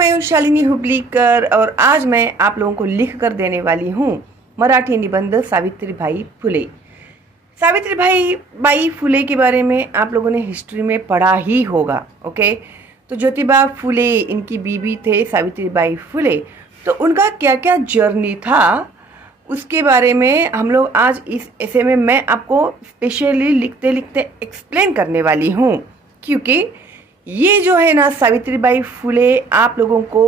मैं हूँ शालिनी हुबलीकर और आज मैं आप लोगों को लिख कर देने वाली हूँ मराठी निबंध सावित्रीबाई फुले। सावित्रीबाई बाई फुले के बारे में आप लोगों ने हिस्ट्री में पढ़ा ही होगा। ओके, तो ज्योतिबा फुले इनकी बीबी थे सावित्रीबाई फुले। तो उनका क्या क्या जर्नी था उसके बारे में हम लोग आज इस ऐसे में मैं आपको स्पेशली लिखते लिखते एक्सप्लेन करने वाली हूँ, क्योंकि ये जो है ना सावित्रीबाई फुले आप लोगों को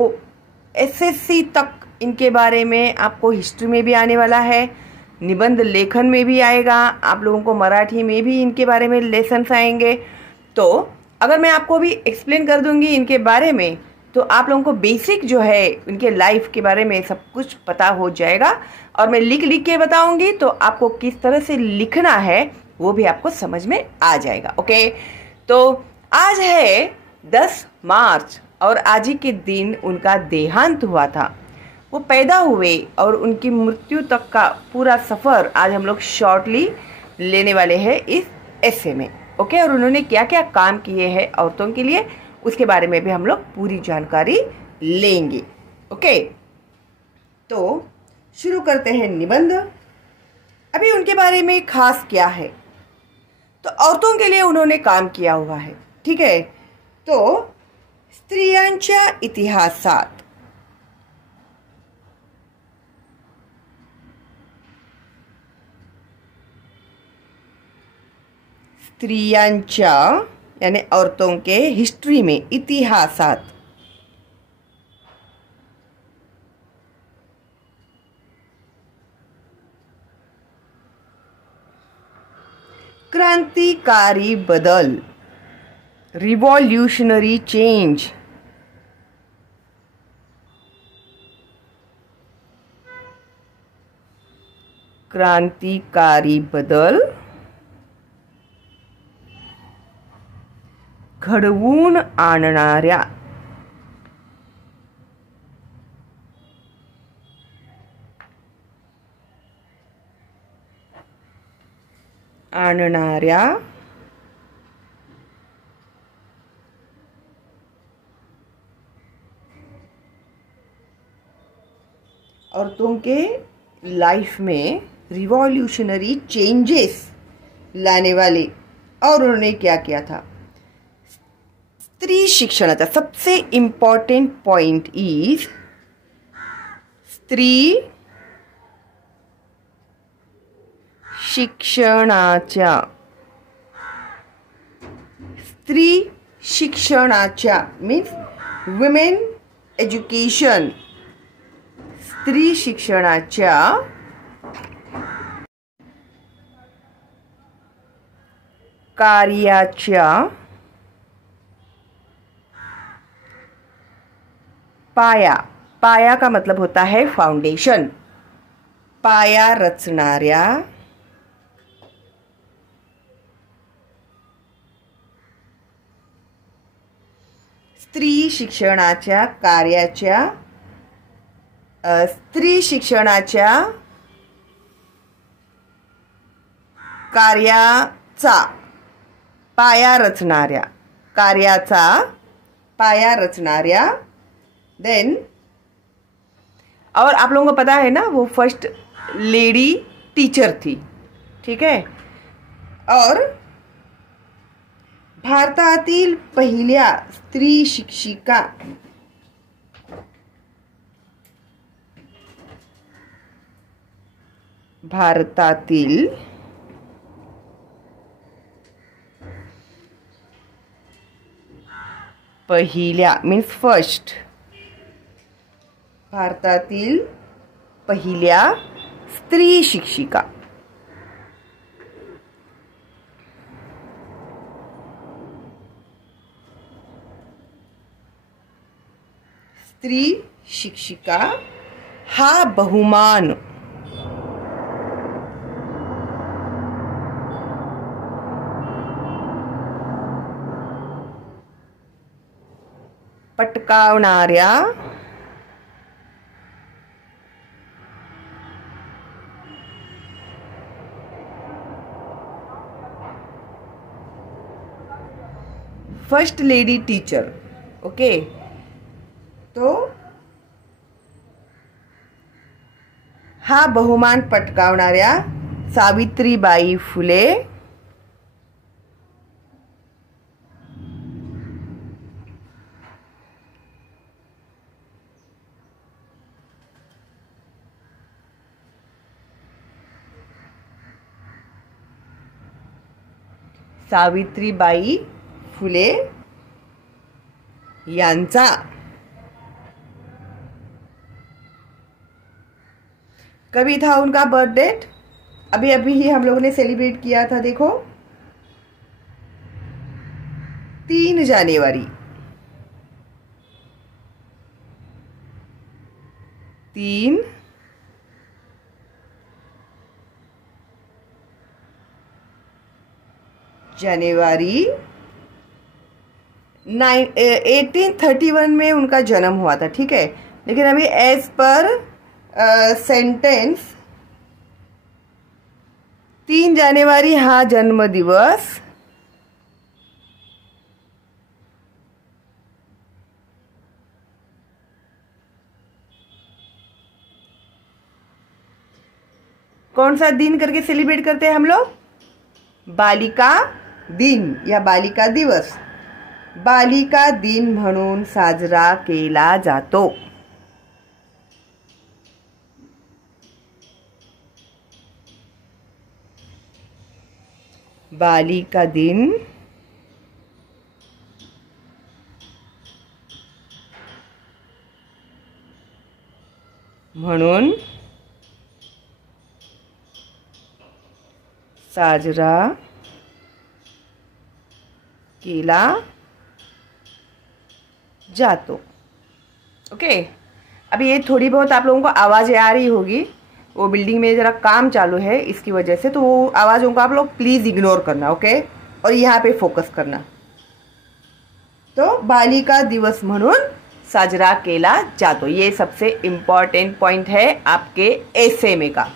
एसएससी तक इनके बारे में आपको हिस्ट्री में भी आने वाला है, निबंध लेखन में भी आएगा, आप लोगों को मराठी में भी इनके बारे में लेसन्स आएंगे। तो अगर मैं आपको भी एक्सप्लेन कर दूंगी इनके बारे में तो आप लोगों को बेसिक जो है इनके लाइफ के बारे में सब कुछ पता हो जाएगा और मैं लिख लिख के बताऊंगी तो आपको किस तरह से लिखना है वो भी आपको समझ में आ जाएगा। ओके, तो आज है 10 मार्च और आज ही के दिन उनका देहांत हुआ था। वो पैदा हुए और उनकी मृत्यु तक का पूरा सफ़र आज हम लोग शॉर्टली लेने वाले हैं इस ऐसे में। ओके, और उन्होंने क्या क्या काम किए हैं औरतों के लिए उसके बारे में भी हम लोग पूरी जानकारी लेंगे। ओके, तो शुरू करते हैं निबंध। अभी उनके बारे में खास क्या है, तो औरतों के लिए उन्होंने काम किया हुआ है। ठीक है, तो स्त्रियांच्या इतिहासात स्त्रियांच्या यानी औरतों के हिस्ट्री में इतिहासात क्रांतिकारी बदल, रिवॉल्यूशनरी चेंज, क्रांतिकारी बदल घडवून आणणाऱ्या औरतों के लाइफ में रिवॉल्यूशनरी चेंजेस लाने वाले। और उन्होंने क्या किया था, स्त्री शिक्षणाचा सबसे इम्पॉर्टेंट पॉइंट इज स्त्री शिक्षणाच्या मीन्स वुमेन एज्युकेशन, स्त्री शिक्षणाच्या कार्याच्या पाया का मतलब होता है फाउंडेशन, पाया रचणाऱ्या स्त्री शिक्षणाच्या कार्याच्या स्त्री शिक्षणाच्या कार्याचा पाया रचणाऱ्या, कार्याचा पाया रचणाऱ्या। देन और आप लोगों को पता है ना वो फर्स्ट लेडी टीचर थी। ठीक है, और भारतातील पहिल्या स्त्री शिक्षिका, भारतातील पहिल्या मीन्स फर्स्ट, भारतातील पहिल्या स्त्री शिक्षिका। स्त्री शिक्षिका हा बहुमान पटकावणाऱ्या फर्स्ट लेडी टीचर। ओके, तो हा बहुमान पटकावणाऱ्या सावित्रीबाई फुले सावित्रीबाई फुले यांचा कभी था उनका बर्थ डेट, अभी अभी ही हम लोगों ने सेलिब्रेट किया था, देखो 3 जनवरी 3 जनवरी 1831 में उनका जन्म हुआ था, ठीक है। लेकिन अभी एज पर सेंटेंस 3 जानेवारी हा जन्म दिवस कौन सा दिन करके सेलिब्रेट करते हैं हम लोग? बालिका दिन या बालिका दिवस, बालिका दिन म्हणून साजरा केला जातो। बालिका दिन म्हणून साजरा केला जातो। ओके, अभी ये थोड़ी बहुत आप लोगों को आवाज़ें आ रही होगी, वो बिल्डिंग में ज़रा काम चालू है इसकी वजह से, तो वो आवाज़ों को आप लोग प्लीज़ इग्नोर करना, ओके, और यहाँ पे फोकस करना। तो बालिका दिवस म्हणून साजरा केला जातो, ये सबसे इम्पॉर्टेंट पॉइंट है आपके एसे में का।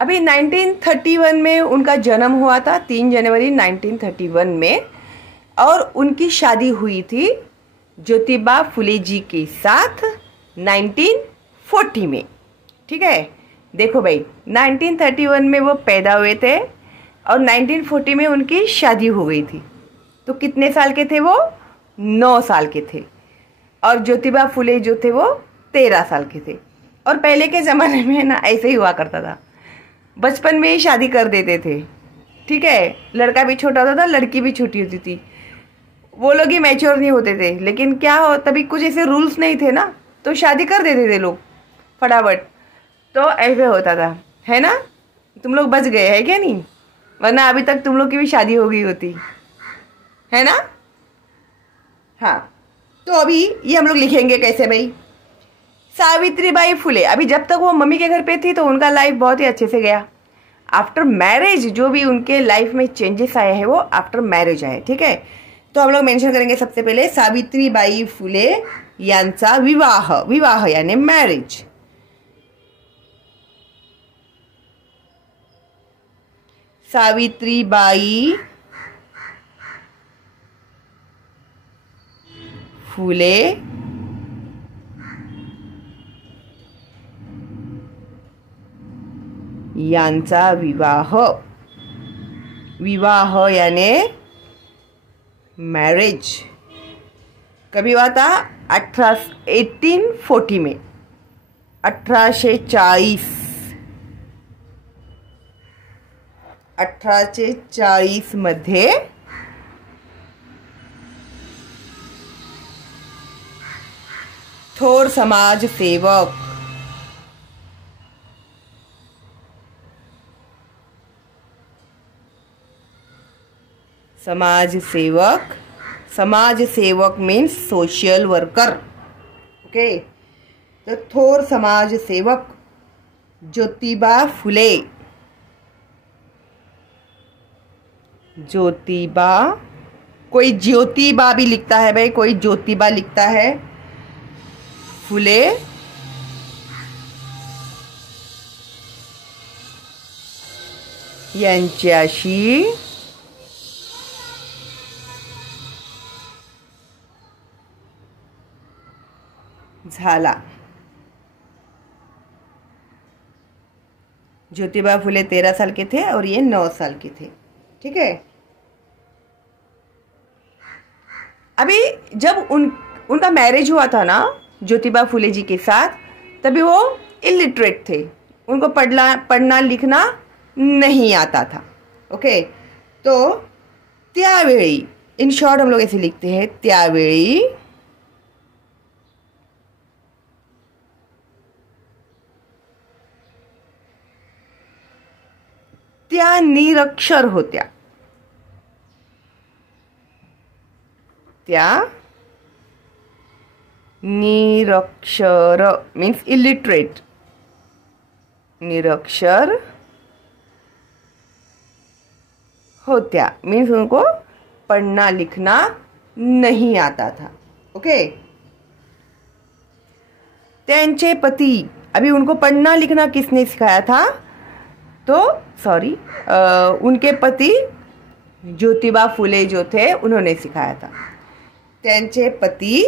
अभी 1931 में उनका जन्म हुआ था, 3 जनवरी 1931 में, और उनकी शादी हुई थी ज्योतिबा फुले जी के साथ 1940 में, ठीक है। देखो भाई, 1931 में वो पैदा हुए थे और 1940 में उनकी शादी हो गई थी, तो कितने साल के थे वो? 9 साल के थे। और ज्योतिबा फुले जो थे वो 13 साल के थे। और पहले के ज़माने में ना ऐसे ही हुआ करता था, बचपन में ही शादी कर देते थे, ठीक है। लड़का भी छोटा होता था, लड़की भी छोटी होती थी, वो लोग ही मैच्योर नहीं होते थे। लेकिन क्या हो, तभी कुछ ऐसे रूल्स नहीं थे ना, तो शादी कर देते थे लोग फटाफट, तो ऐसे होता था, है ना। तुम लोग बच गए है क्या नहीं, वरना अभी तक तुम लोग की भी शादी हो गई होती, है ना। हाँ, तो अभी ये हम लोग लिखेंगे कैसे भाई? सावित्रीबाई फुले, अभी जब तक वो मम्मी के घर पे थी तो उनका लाइफ बहुत ही अच्छे से गया। आफ्टर मैरिज जो भी उनके लाइफ में चेंजेस आए हैं वो आफ्टर मैरिज आए, ठीक है। तो हम लोग मेंशन करेंगे सबसे पहले सावित्रीबाई फुले यांचा विवाह, विवाह यानी मैरिज। सावित्रीबाई फुले यांचा विवाह, विवाह यानी मैरिज कभी हुआ था? 1840 में, 1840 मध्ये थोर समाजसेवक समाजसेवक मीन्स सोशल वर्कर, ओके। तो थोर समाजसेवक ज्योतिबा फुले, ज्योतिबा, कोई ज्योतिबा भी लिखता है भाई, कोई ज्योतिबा लिखता है, फुले यांच्याशी झाला। ज्योतिबा फुले 13 साल के थे और ये 9 साल के थे। ठीक है। अभी जब उनका मैरिज हुआ था ना ज्योतिबा फुले जी के साथ, तभी वो इलिटरेट थे, उनको पढ़ना लिखना नहीं आता था। ओके, तो त्यावेळी, इन शॉर्ट हम लोग ऐसे लिखते हैं, त्यावेळी त्या निरक्षर होत्या। त्या निरक्षर मीन्स इलिटरेट, निरक्षर होत्या मीन्स उनको पढ़ना लिखना नहीं आता था। ओके। त्यांचे पति, अभी उनको पढ़ना लिखना किसने सिखाया था? तो सॉरी, उनके पति ज्योतिबा फुले जो थे उन्होंने सिखाया था। त्यांचे पति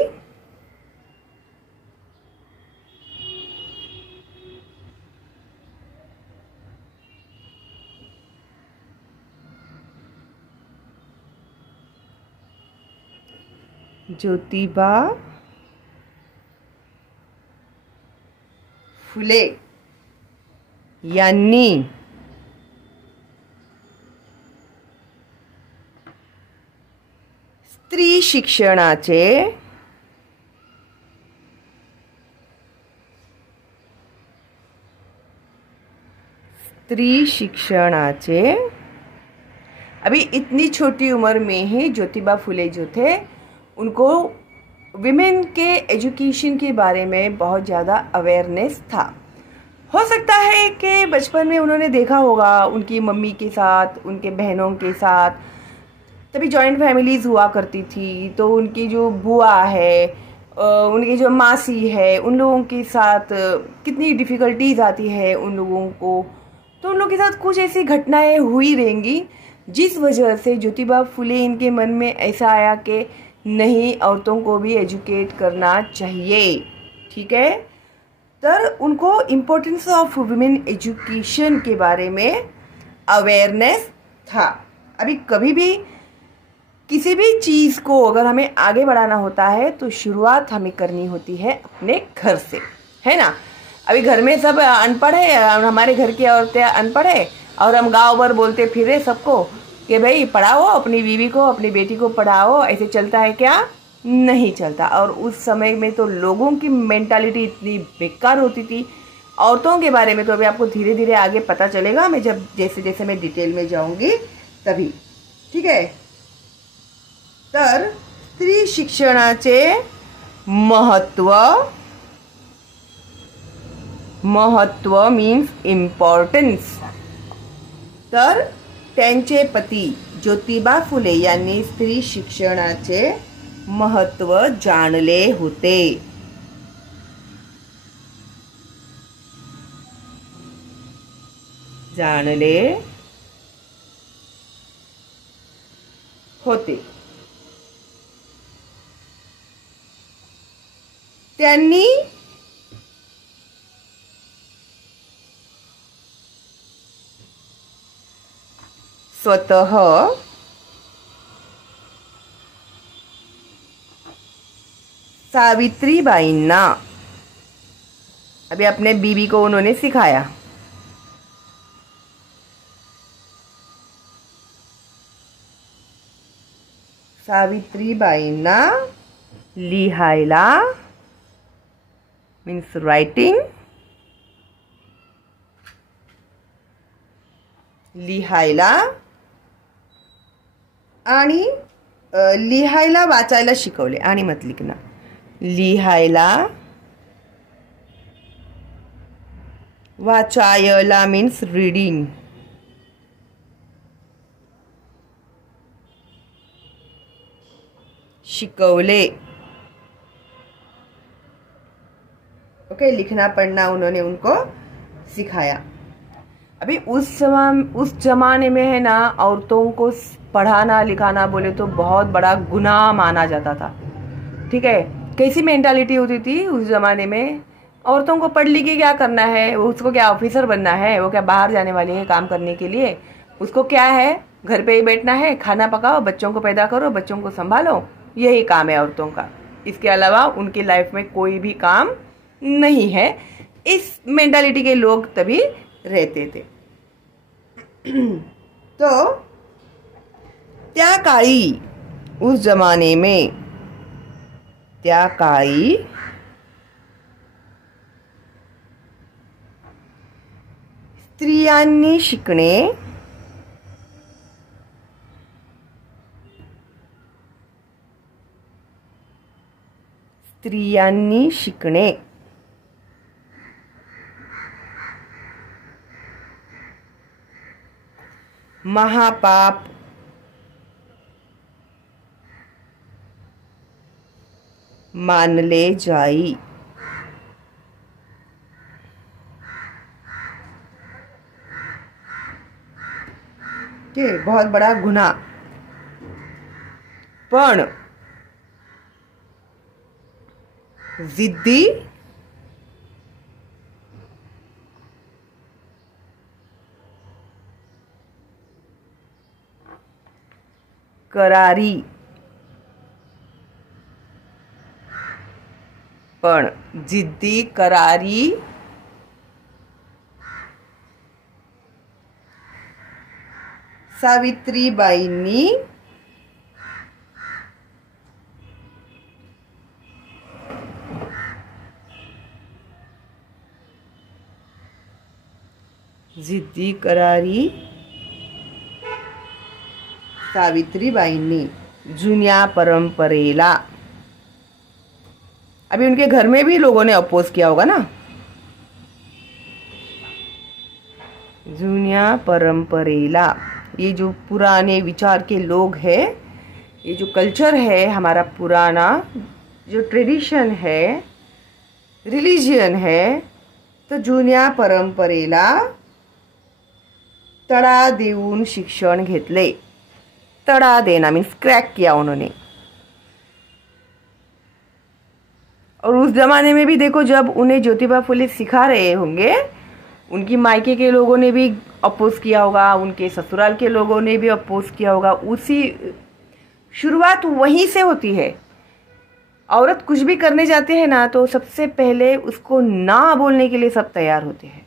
ज्योतिबा फुले यांनी स्त्री शिक्षणाचे अभी इतनी छोटी उम्र में ही ज्योतिबा फुले जो थे उनको विमेन के एजुकेशन के बारे में बहुत ज़्यादा अवेयरनेस था। हो सकता है कि बचपन में उन्होंने देखा होगा उनकी मम्मी के साथ, उनके बहनों के साथ, तभी जॉइंट फैमिलीज़ हुआ करती थी, तो उनकी जो बुआ है, उनकी जो मासी है, उन लोगों के साथ कितनी डिफ़िकल्टीज़ आती है उन लोगों को, तो उन लोगों के साथ कुछ ऐसी घटनाएं हुई रहेंगी जिस वजह से ज्योतिबा फुले इनके मन में ऐसा आया कि नहीं, औरतों को भी एजुकेट करना चाहिए। ठीक है। तर उनको इम्पोर्टेंस ऑफ वुमेन एजुकेशन के बारे में अवेयरनेस था। अभी कभी भी किसी भी चीज़ को अगर हमें आगे बढ़ाना होता है तो शुरुआत हमें करनी होती है अपने घर से, है ना। अभी घर में सब अनपढ़ है, हमारे घर की औरतें अनपढ़ है और हम गाँव भर बोलते फिरे सबको कि भाई पढ़ाओ अपनी बीवी को, अपनी बेटी को पढ़ाओ। ऐसे चलता है क्या? नहीं चलता। और उस समय में तो लोगों की मेंटालिटी इतनी बेकार होती थी औरतों के बारे में, तो अभी आपको धीरे धीरे आगे पता चलेगा, मैं जब जैसे जैसे मैं डिटेल में जाऊंगी तभी। ठीक है। तर स्त्री शिक्षणाचे महत्व मीन्स इम्पॉर्टन्स। तर त्यांचे पती ज्योतिबा फुले यांनी स्त्री शिक्षणाचे महत्व जाणले होते। त्यांनी स्वतः सावित्रीबाईंना, अभी अपने बीवी को उन्होंने सिखाया, सावित्रीबाईंना लिहायला मीन्स राइटिंग, लिहायला आणि लिहायला वाचायला शिकवले। आणि मत लिखना, लिहायला वाचायला मीन्स रीडिंग, शिकवले। ओके, लिखना पढ़ना उन्होंने उनको सिखाया। अभी उस जमाने में है ना, औरतों को पढ़ाना लिखाना बोले तो बहुत बड़ा गुनाह माना जाता था। ठीक है, कैसी मेंटालिटी होती थी उस ज़माने में, औरतों को पढ़ लिख के क्या करना है, उसको क्या ऑफिसर बनना है, वो क्या बाहर जाने वाली है काम करने के लिए, उसको क्या है घर पे ही बैठना है, खाना पकाओ, बच्चों को पैदा करो, बच्चों को संभालो, यही काम है औरतों का। इसके अलावा उनकी लाइफ में कोई भी काम नहीं है। इस मेंटालिटी के लोग तभी रहते थे। तो त्या काळी, उस जमाने में त्या काळी स्त्रियांनी शिकणे महापाप मानले जाई। बहुत बड़ा गुनाह। पण जिद्दी करारी, पण जिद्दी करारी सावित्रीबाईंनी जिद्दी करारी सावित्रीबाईंनी जुन्या परंपरेला, अभी उनके घर में भी लोगों ने अपोज किया होगा ना, जुन्या परंपरेला, ये जो पुराने विचार के लोग हैं, ये जो कल्चर है हमारा पुराना, जो ट्रेडिशन है, रिलीजियन है, तो जुन्या परंपरेला तडा देऊन शिक्षण घेतले। तडा देना मीन्स क्रैक किया उन्होंने। और उस जमाने में भी देखो, जब उन्हें ज्योतिबा फुले सिखा रहे होंगे, उनकी मायके के लोगों ने भी अपोज किया होगा, उनके ससुराल के लोगों ने भी अपोज किया होगा। उसी शुरुआत वहीं से होती है। औरत कुछ भी करने जाते हैं ना, तो सबसे पहले उसको ना बोलने के लिए सब तैयार होते हैं।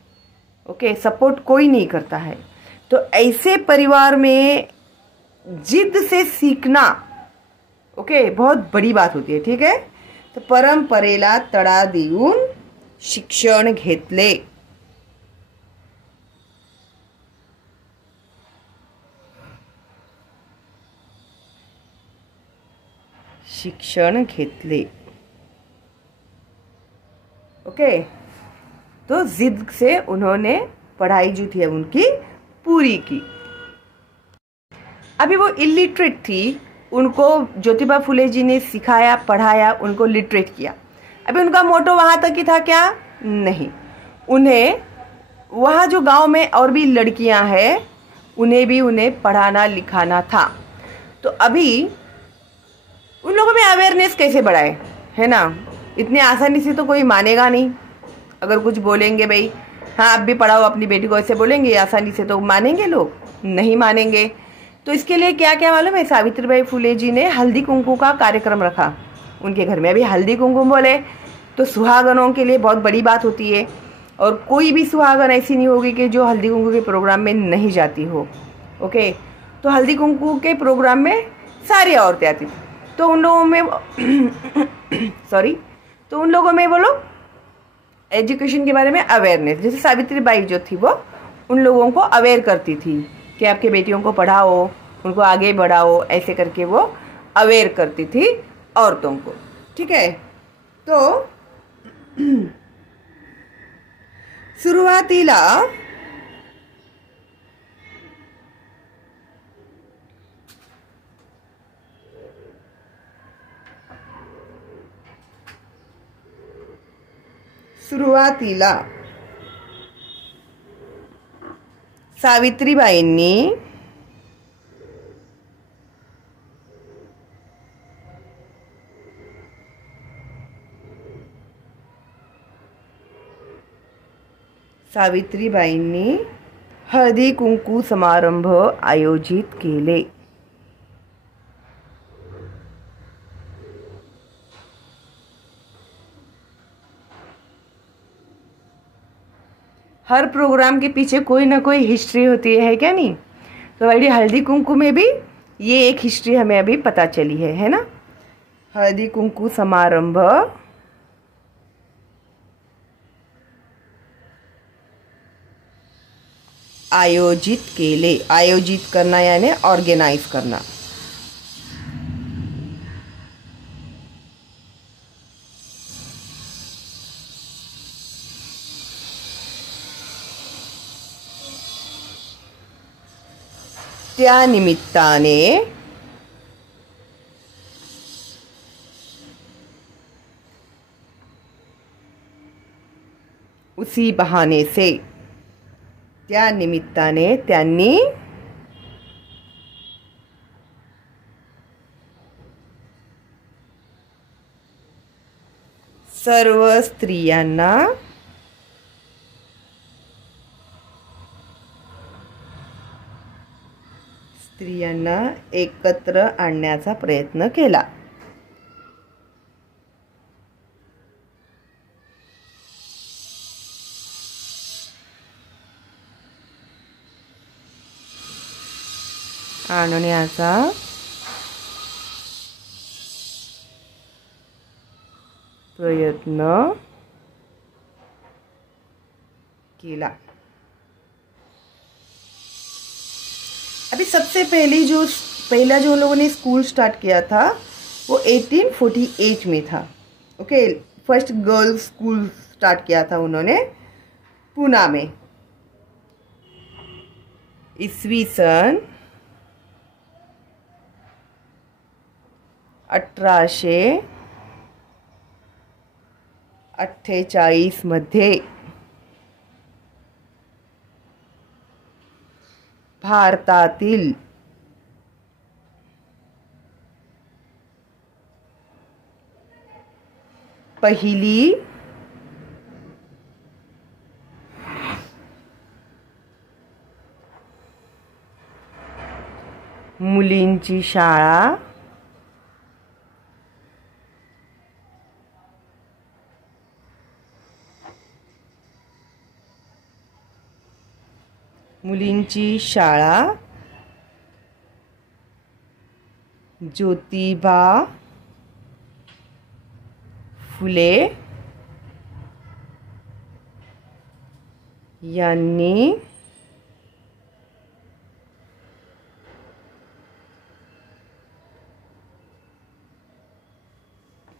ओके, सपोर्ट कोई नहीं करता है। तो ऐसे परिवार में जिद से सीखना, ओके, बहुत बड़ी बात होती है। ठीक है, तो परंपरेला तडा देऊन शिक्षण घेतले। शिक्षण घेतले। ओके, तो जिद से उन्होंने पढ़ाई जो थी उनकी पूरी की। अभी वो इलिटरेट थी, उनको ज्योतिबा फुले जी ने सिखाया, पढ़ाया, उनको लिटरेट किया। अभी उनका मोटो वहाँ तक ही था क्या? नहीं, उन्हें वहाँ जो गांव में और भी लड़कियां हैं, उन्हें पढ़ाना लिखाना था। तो अभी उन लोगों में अवेयरनेस कैसे बढ़ाए, है ना? इतनी आसानी से तो कोई मानेगा नहीं। अगर कुछ बोलेंगे भाई, हाँ आप भी पढ़ाओ अपनी बेटी को, ऐसे बोलेंगे आसानी से तो मानेंगे लोग? नहीं मानेंगे। तो इसके लिए क्या क्या मालूम है, सावित्रीबाई फुले जी ने हल्दी कुंकू का कार्यक्रम रखा उनके घर में। अभी हल्दी कुंकू बोले तो सुहागनों के लिए बहुत बड़ी बात होती है, और कोई भी सुहागन ऐसी नहीं होगी कि जो हल्दी कुंकू के प्रोग्राम में नहीं जाती हो। ओके, तो हल्दी कुंकू के प्रोग्राम में सारी औरतें आती थी। तो उन लोगों में तो उन लोगों में बोलो एजुकेशन के बारे में अवेयरनेस, जैसे सावित्रीबाई जो थी वो उन लोगों को अवेयर करती थी कि आपके बेटियों को पढ़ाओ, उनको आगे बढ़ाओ, ऐसे करके वो अवेयर करती थी औरतों को। ठीक है, तो सुरुवातीला सावित्रीबाईंनी सावित्रीबाईंनी हळदी कुंकू समारंभ आयोजित केले. हर प्रोग्राम के पीछे कोई ना कोई हिस्ट्री होती है क्या नहीं? तो भाई हल्दी कुंकू में भी ये एक हिस्ट्री हमें अभी पता चली है ना. हळदी कुंकू समारंभ आयोजित केले. आयोजित करना यानी ऑर्गेनाइज करना. त्या निमित्ताने उसी बहाने से. त्या निमित्ताने त्यांनी सर्व स्त्रियांना एकत्र आणण्याचा प्रयत्न केला. आणण्याचा प्रयत्न केला. अभी सबसे पहला जो लोगों ने स्कूल स्टार्ट किया था वो 1848 में था. Okay, first girls school start किया था उन्होंने पूना में. ईस्वी सन 1848 मध्ये भारतातील पहिली मुलींची शाळा ज्योतिबा फुले यांनी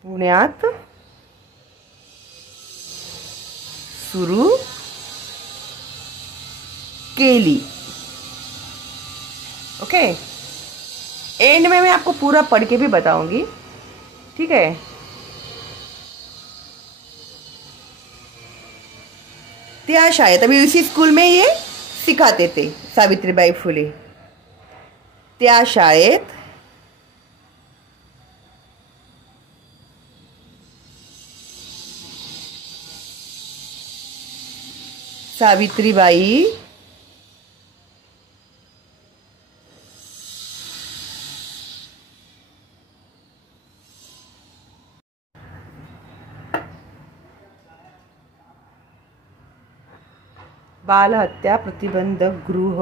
पुण्यात सुरू केली. ओके, एंड में मैं आपको पूरा पढ़ के भी बताऊंगी. ठीक है. त्या शाळेत अभी उसी स्कूल में ये सिखाते थे सावित्रीबाई फुले. त्या शाळेत सावित्रीबाई बालहत्या प्रतिबंधक गृह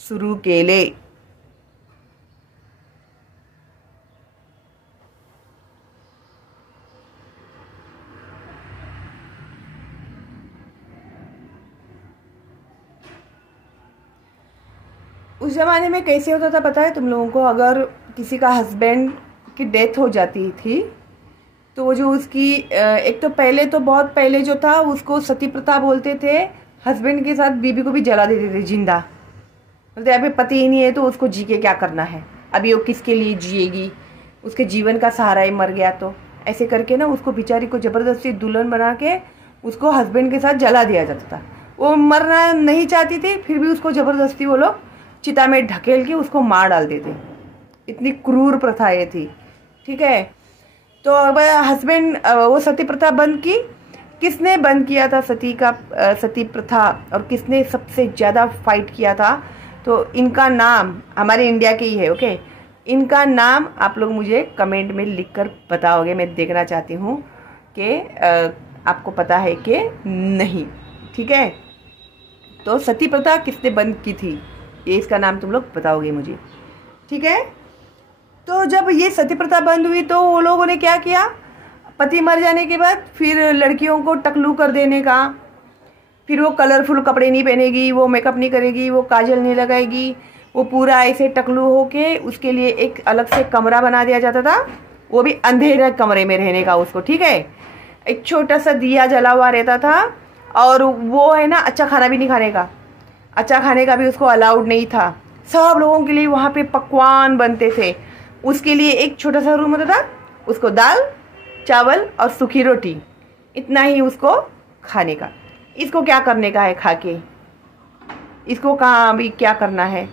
सुरू केले. उस ज़माने में कैसे होता था पता है तुम लोगों को? अगर किसी का हस्बैंड की डेथ हो जाती थी तो वो जो उसकी एक तो पहले तो बहुत पहले जो था उसको सती प्रथा बोलते थे. हस्बैंड के साथ बीबी को भी जला देते थे जिंदा. बोलते अभी पति ही नहीं है तो उसको जी के क्या करना है, अभी वो किसके लिए जिएगी, उसके जीवन का सहारा ही मर गया. तो ऐसे करके ना उसको बेचारी को ज़बरदस्ती दुल्हन बना के उसको हस्बैंड के साथ जला दिया जाता था. वो मरना नहीं चाहती थी फिर भी उसको ज़बरदस्ती वो लोग चिता में ढकेल के उसको मार डाल देते. इतनी क्रूर प्रथा ये थी. ठीक है. तो अब हस्बैंड वो सती प्रथा बंद की किसने बंद किया था सती प्रथा और किसने सबसे ज़्यादा फाइट किया था? तो इनका नाम हमारे इंडिया के ही है। ओके, इनका नाम आप लोग मुझे कमेंट में लिखकर बताओगे। मैं देखना चाहती हूँ कि आपको पता है कि नहीं। ठीक है, तो सती प्रथा किसने बंद की थी, ये इसका नाम तुम लोग बताओगे मुझे। ठीक है, तो जब ये सती प्रथा बंद हुई तो वो लोगों ने क्या किया, पति मर जाने के बाद फिर लड़कियों को टकलू कर देने का, फिर वो कलरफुल कपड़े नहीं पहनेगी, वो मेकअप नहीं करेगी, वो काजल नहीं लगाएगी, वो पूरा ऐसे टकलू होके उसके लिए एक अलग से कमरा बना दिया जाता था, वो भी अंधेरे कमरे में रहने का उसको। ठीक है, एक छोटा सा दिया जला हुआ रहता था और वो है ना अच्छा खाना भी नहीं खाने का, अच्छा खाने का भी उसको अलाउड नहीं था। सब लोगों के लिए वहाँ पे पकवान बनते थे, उसके लिए एक छोटा सा रूम होता था, उसको दाल चावल और सूखी रोटी, इतना ही उसको खाने का। इसको क्या करने का है खा के, इसको कहाँ अभी क्या करना है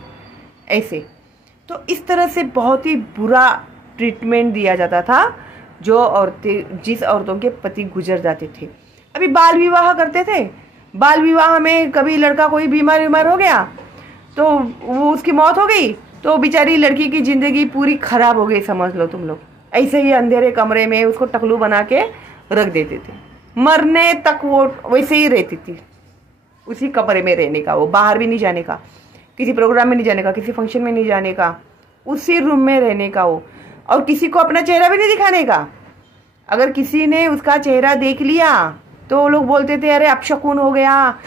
ऐसे। तो इस तरह से बहुत ही बुरा ट्रीटमेंट दिया जाता था जो औरतें, जिस औरतों के पति गुजर जाते थे। अभी बाल विवाह करते थे, बाल विवाह में कभी लड़का कोई बीमार हो गया तो वो उसकी मौत हो गई तो बेचारी लड़की की ज़िंदगी पूरी खराब हो गई, समझ लो तुम लोग। ऐसे ही अंधेरे कमरे में उसको टकलू बना के रख देते थे, मरने तक वो वैसे ही रहती थी, उसी कमरे में रहने का, वो बाहर भी नहीं जाने का, किसी प्रोग्राम में नहीं जाने का, किसी फंक्शन में नहीं जाने का, उसी रूम में रहने का वो, और किसी को अपना चेहरा भी नहीं दिखाने का। अगर किसी ने उसका चेहरा देख लिया तो वो लोग बोलते थे अरे अपशकुन हो गया,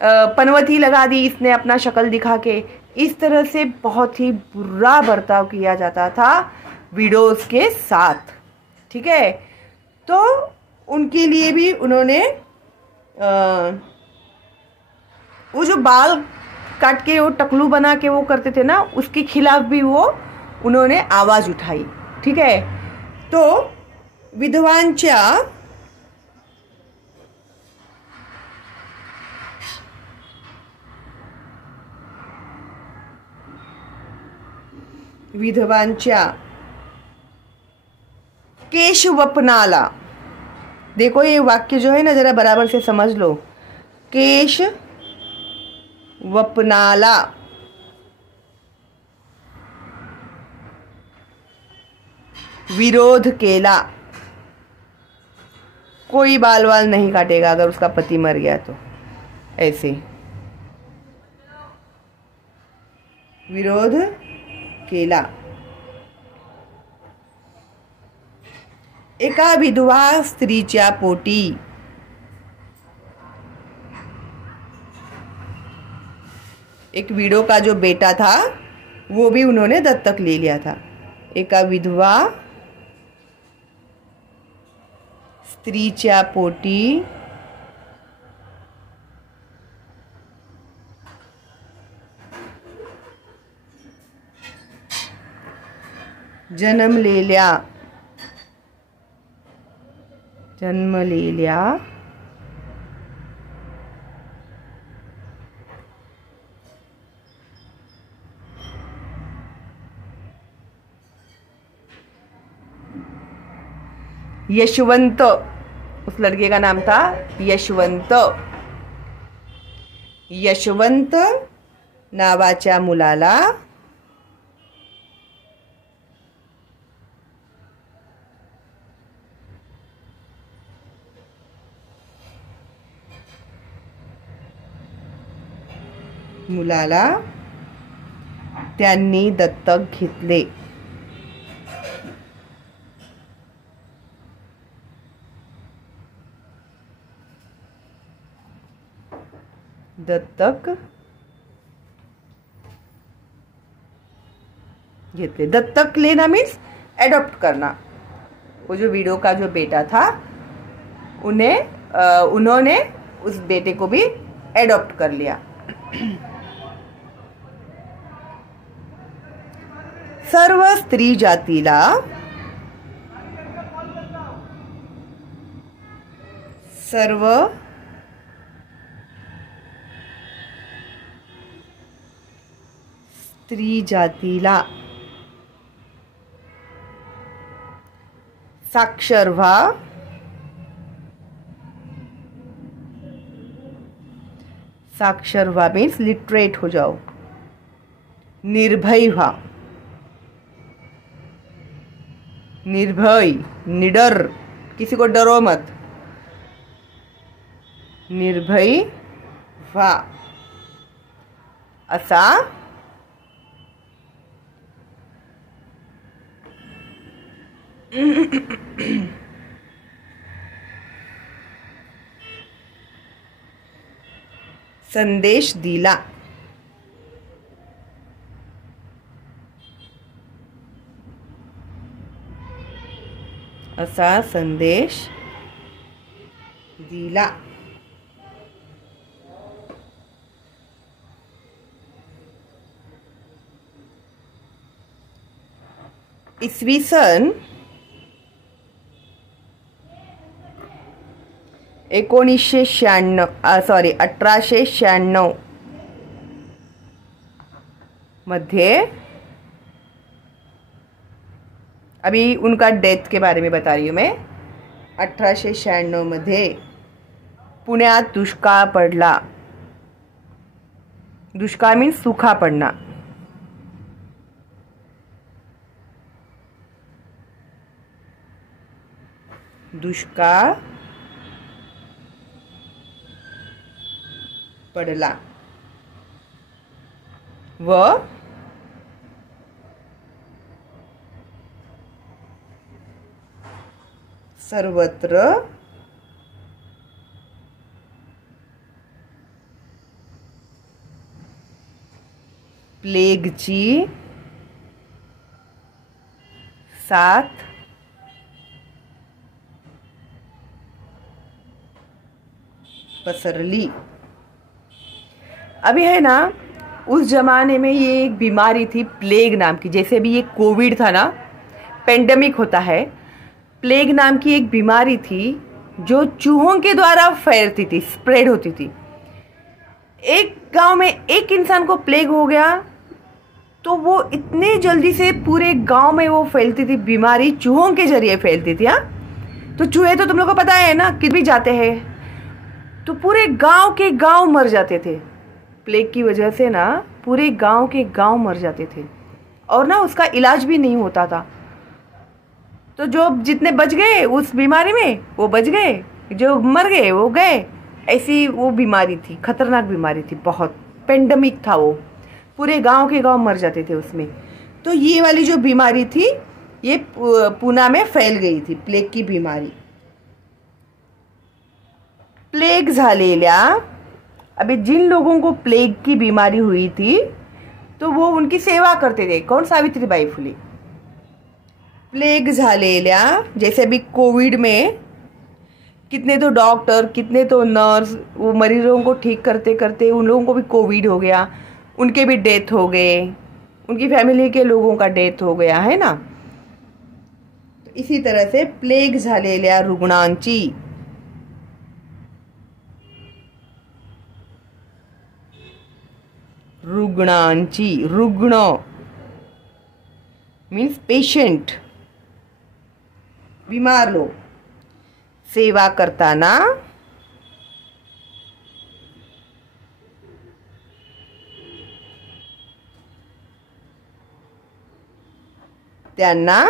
पनवती लगा दी इसने अपना शक्ल दिखा के। इस तरह से बहुत ही बुरा बर्ताव किया जाता था विडोज के साथ। ठीक है, तो उनके लिए भी उन्होंने वो जो बाल काट के वो टकलू बना के वो करते थे ना, उसके खिलाफ भी वो उन्होंने आवाज़ उठाई। ठीक है, तो विधवांच्या केशवपनाला, देखो ये वाक्य जो है ना जरा बराबर से समझ लो। केशवपनाला, विरोध केला, कोई बाल वाल नहीं काटेगा अगर उसका पति मर गया तो, ऐसे विरोध केला। एका विधवा स्त्रीच्या पोटी, एक विडो का जो बेटा था वो भी उन्होंने दत्तक ले लिया था। एका विधवा स्त्रीच्या पोटी जन्मलेल्या यशवंत, उस लड़के का नाम था यशवंत, यशवंत नावाच्या मुलाला त्यांनी दत्तक घेतले। दत्तक घेतले, दत्तक लेना मीन्स एडॉप्ट करना। वो जो वीडो का जो बेटा था उन्होंने उस बेटे को भी एडॉप्ट कर लिया। सर्व स्त्री जातीला साक्षर व्हा साक्षर हुआ मीन्स लिटरेट हो जाओ। निर्भय हुआ, निर्भय, निडर, किसी को डरो मत। निर्भय व्हा, असा संदेश दिला। असा संदेश दिला। इसवी सन 1896 मध्ये, अभी उनका डेथ के बारे में बता रही हूँ मैं। 1896 मध्ये पुण्यात दुष्काळ पडला। दुष्काळ मीन्स सुखा पडना। दुष्काळ पडला व सर्वत्र प्लेगची साथ पसरली। अभी है ना, उस जमाने में ये एक बीमारी थी प्लेग नाम की। जैसे अभी ये कोविड था ना, पेंडेमिक होता है, प्लेग नाम की एक बीमारी थी जो चूहों के द्वारा फैलती थी, स्प्रेड होती थी। एक गांव में एक इंसान को प्लेग हो गया तो वो इतने जल्दी से पूरे गांव में वो फैलती थी। बीमारी चूहों के जरिए फैलती थी। हाँ, तो चूहे तो तुम लोग को पता है ना, किधर भी जाते हैं तो पूरे गांव के गांव मर जाते थे। प्लेग की वजह से ना पूरे गांव के गांव मर जाते थे और ना उसका इलाज भी नहीं होता था। तो जो जितने बच गए उस बीमारी में वो बच गए, जो मर गए वो गए। ऐसी वो बीमारी थी, खतरनाक बीमारी थी, बहुत पेंडेमिक था वो। पूरे गांव के गांव मर जाते थे उसमें। तो ये वाली जो बीमारी थी ये पूना में फैल गई थी, प्लेग की बीमारी। प्लेग झालेल्या, अभी जिन लोगों को प्लेग की बीमारी हुई थी तो वो उनकी सेवा करते थे। कौन? सावित्रीबाई फुले। प्लेग झालेल्या, जैसे अभी कोविड में कितने तो डॉक्टर, कितने तो नर्स वो मरीजों को ठीक करते करते उन लोगों को भी कोविड हो गया, उनके भी डेथ हो गए, उनकी फैमिली के लोगों का डेथ हो गया, है ना। तो इसी तरह से प्लेग झालेल्या रुग्णांची, रुग्णांची, रुग्ण मीन्स पेशंट, बीमार लोग, सेवा करताना त्यांना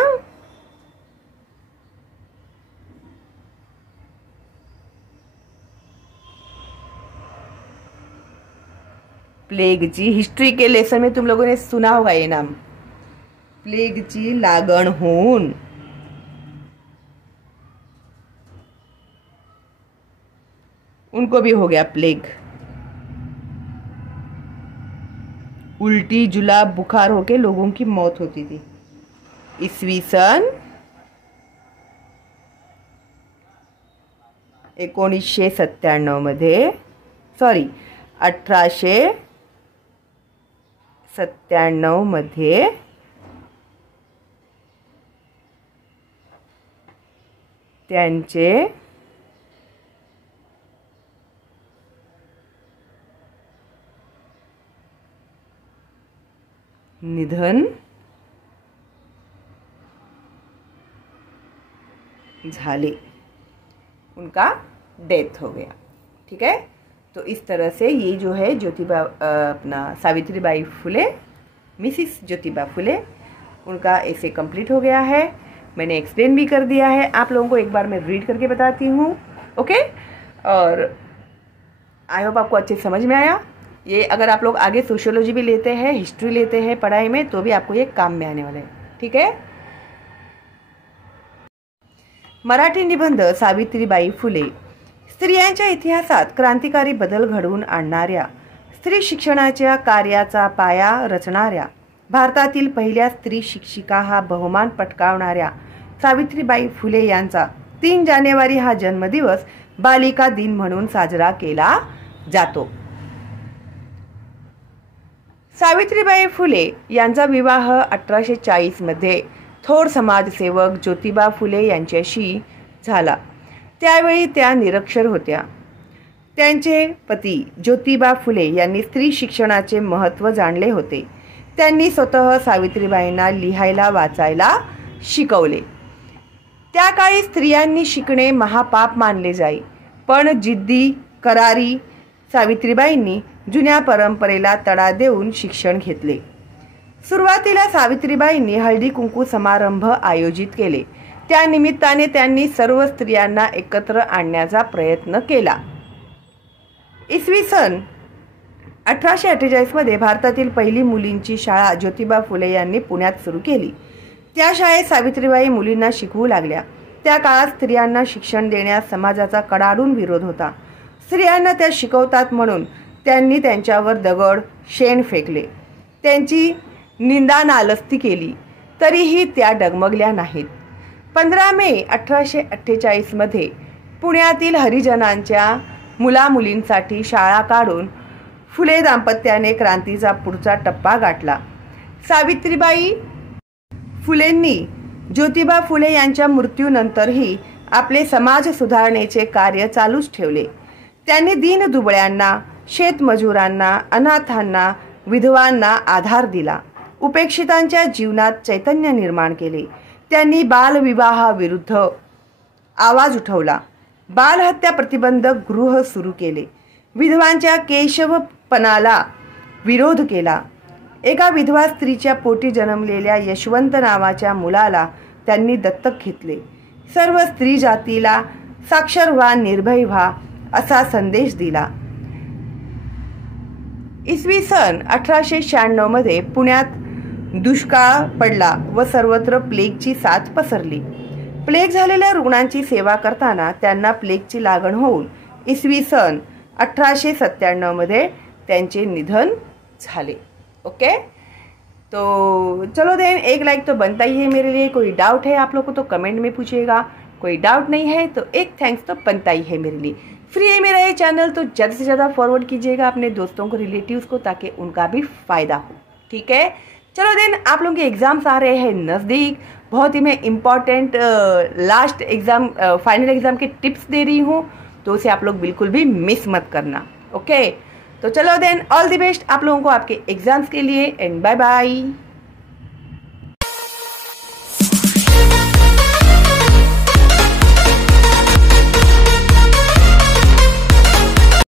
प्लेगची, हिस्ट्री के लेसन में तुम लोगों ने सुना होगा ये नाम, प्लेगची लागण होऊन उनको भी हो गया प्लेग। उल्टी, जुलाब, बुखार होके लोगों की मौत होती थी। इसवी सन 1997 मध्ये, 1897 मध्ये त्यांचे निधन झाले, उनका डेथ हो गया। ठीक है, तो इस तरह से ये जो है ज्योतिबा अपना सावित्रीबाई फुले, मिसिस ज्योतिबा फुले, उनका ऐसे कंप्लीट हो गया है। मैंने एक्सप्लेन भी कर दिया है आप लोगों को, एक बार मैं रीड करके बताती हूँ। ओके, और आई होप आपको अच्छे समझ में आया। ये अगर आप लोग आगे सोशियोलॉजी भी लेते हैं, हिस्ट्री लेते हैं पढ़ाई में, तो भी आपको ये काम में आने वाला है। ठीक है। मराठी निबंध सावित्रीबाई फुले। स्त्रियांच्या इतिहासात क्रांतिकारी बदल घडवून आणणाऱ्या, स्त्री शिक्षणाच्या कार्याचा पाया रचणाऱ्या, भारतातील पहिल्या स्त्री शिक्षिका हा बहुमान पटकावणाऱ्या सावित्रीबाई फुले यांचा 3 जानेवारी हा जन्मदिवस बालिका दिन म्हणून साजरा केला जातो। सावित्रीबाई फुले यांचा विवाह 1840 मध्ये थोर समाजसेवक ज्योतिबा फुले यांच्याशी झाला। त्यावेळी त्या निरक्षर होत्या। त्यांचे पती ज्योतिबा फुले यांनी स्त्री शिक्षणाचे महत्त्व जाणले होते। त्यांनी स्वतः सावित्रीबाईंना लिहायला वाचायला शिकवले। त्या काळी स्त्रियांनी शिकणे महापाप मानले जाई, पण जिद्दी करारी सावित्रीबाईंनी जुन्या परंपरेला तडा देऊन शिक्षण घेतले। सुरुवातीला सावित्रीबाईंनी हळदी कुंकू समारंभ आयोजित केले। त्या निमित्ताने त्यांनी सर्व स्त्रियांना एकत्र आणण्याचा प्रयत्न केला। इसवी सन 1848 मध्ये भारतातील पहिली मुलींची शाळा ज्योतिबा फुले यांनी पुण्यात सुरू केली। त्या शाळेत सावित्रीबाई मुलींना शिकवू लागल्या। त्या काळात स्त्रियांना शिक्षण देण्यास समाजाचा कडाडून विरोध होता। स्त्रियांना त्या शिकवतात म्हणून त्यांनी त्यांच्यावर दगड, शेण फेकले, त्यांची निंदा नालस्ती केली, तरीही त्या डगमगल्या नाहीत। 15 मे 1848 मध्ये पुण्यातील हरिजनांच्या मुलामुलींसाठी शाळा काढून फुले दाम्पत्याने क्रांतीचा पुढचा टप्पा गाठला। सावित्रीबाई फुलेंनी ज्योतिबा फुले यांच्या मृत्यूनंतरही आपले समाज सुधारणेचे कार्य चालूच ठेवले। त्यांनी दीनदुबळ्यांना, शेतमजुरांना, अनाथांना, विधवांना आधार दिला। उपेक्षितांच्या जीवनात चैतन्य निर्माण केले। त्यांनी बालविवाहाविरुद्ध आवाज उठवला। बालहत्या प्रतिबंधक गृह सुरू केले। विधवांच्या केशवपणाला विरोध केला। एका विधवा स्त्रीच्या पोटी जन्मलेल्या यशवंत नावाच्या मुलाला त्यांनी दत्तक घेतले। सर्व स्त्री जातीला साक्षर व्हा, निर्भय व्हा असा संदेश दिला। इसवी सन 1896 मध्ये पुण्यात दुष्काळ पडला व सर्वत्र प्लेगची साथ पसरली। प्लेग झालेल्या रुग्णांची सेवा करताना त्यांना प्लेगची लागण होऊन इसवी सन 1897 मध्ये त्यांचे निधन झाले। ओके, तो चलो देन, एक लाइक तो बनता ही है मेरे लिए। कोई डाउट है आप लोग को तो कमेंट में पूछिएगा, कोई डाउट नहीं है तो एक थैंक्स तो बनता ही है मेरे लिए। फ्री है मेरा ये चैनल, तो ज़्यादा से ज़्यादा फॉरवर्ड कीजिएगा अपने दोस्तों को, रिलेटिव्स को, ताकि उनका भी फ़ायदा हो। ठीक है, चलो देन, आप लोगों के एग्ज़ाम्स आ रहे हैं नज़दीक। बहुत ही मैं important last exam, final exam के टिप्स दे रही हूँ, तो उसे आप लोग बिल्कुल भी मिस मत करना। ओके, तो चलो देन, ऑल द बेस्ट आप लोगों को आपके एग्ज़ाम्स के लिए, एंड बाय बाय।